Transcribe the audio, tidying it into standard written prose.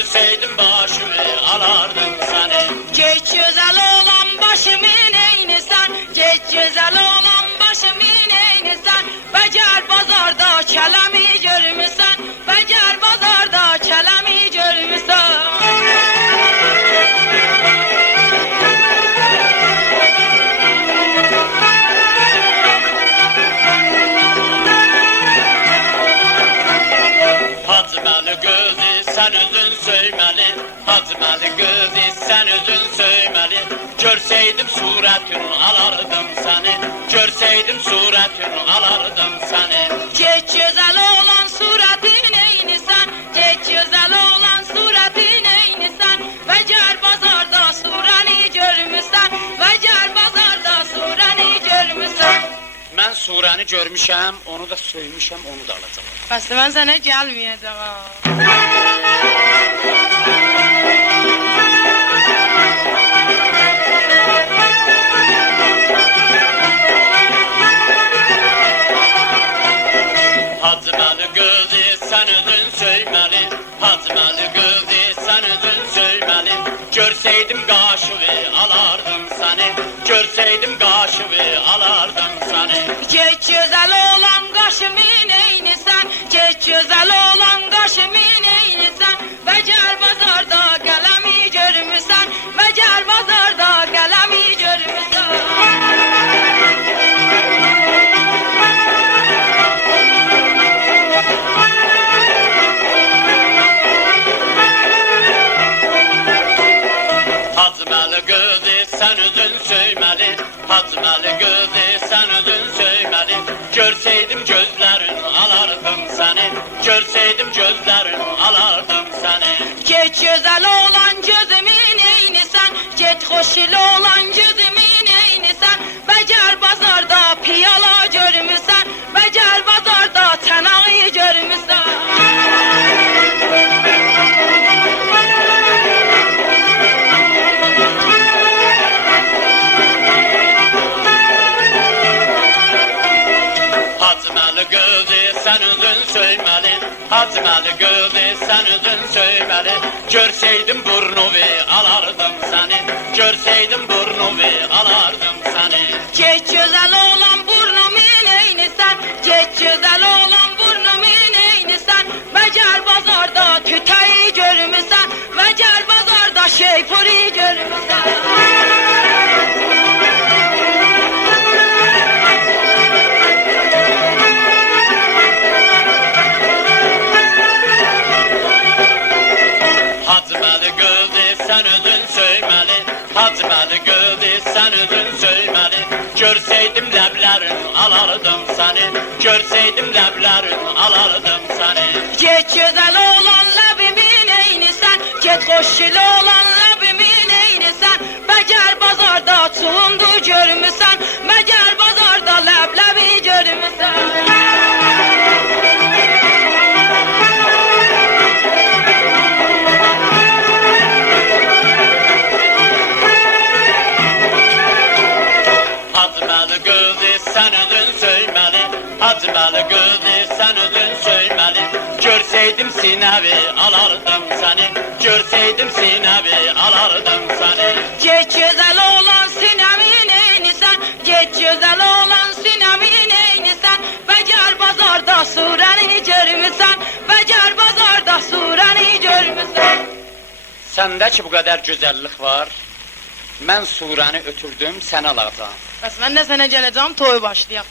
Görseydim başımı alardım seni. Geç güzel olan başımın eynisen, geç güzel olan başımın eynisen. Becer bazarda kelemi görmüsən, becer bazarda kelemi görmüsən. Hacıməli gözü sen özün söyməli, Hacıməli gözü sen özün söyməli. Görseydim suretini alardım seni, görseydim suretini alardım seni. Geç güzel olan suretin eynisen, geç güzel olan suretin eynisen. Becer bazarda sureni görmüsən, becer bazarda sureni görmüsən. Mən surəni görmüşəm, onu da söymüşəm, onu da alacağım. Bəs mən sənə gəlməyəcəm ha. Hacıməli gözü sen özün söyməli, Hacıməli gözü sen özün söyməli. Görseydim qaşığı alardım seni, görseydim qaşığı alardım seni. Geç güzel olan qaşımın eynisen, geç güzel olan qaşımın eynisen. Becer bazarda qələmi görmüsən, becer bazarda qələmi görmüsən. Hacıməli gözü sen özün söyməli, Hacıməli gözü sen özün söyməli. Görseydim gözlerin alardım seni, görseydim gözlerin alardım seni. Geç güzel olan gözümün eynisen, geç hoşil olan gözümün eynisen. Becer bazarda piyala görmüsən, becer bazarda tənağı görmüsən. Hacıməli gözü sen özün söyməli, Hacıməli gözü sen özün söyməli. Görseydim burnumu alardım seni, görseydim burnumu alardım seni. Geç güzel olan burnumun eynisen, geç güzel olan burnumun eynisen. Becer bazarda tüteyi görmüsən, becer bazarda şeypuri görmüsən. Hacıməli gözü sen özün söyməli, Hacıməli gözü sen özün söyməli. Görseydim ləblərin alardım seni, görseydim ləblərin alardım seni. Geç güzel olan labimin eynisen, geç hoşil olan labimin eynisen. Becer bazarda çulundu görmüsən, becer bazarda leblebi görmüsən. Hacıməli gözü sen özün söyməli, Hacıməli gözü sen özün söyməli. Görseydim sinəvi alardım seni, görseydim sinəvi alardım seni. Geç güzel olan sinemin eynisen, geç güzel olan sinemin eynisen. Becer bazarda sureni görmüsən, becer bazarda sureni görmüsən. Səndə ki bu qədər gözəllik var, mən surəni ötürdüm, sənə alacağam. Bəs mən də sənə gələcəm, toyu başlayaq.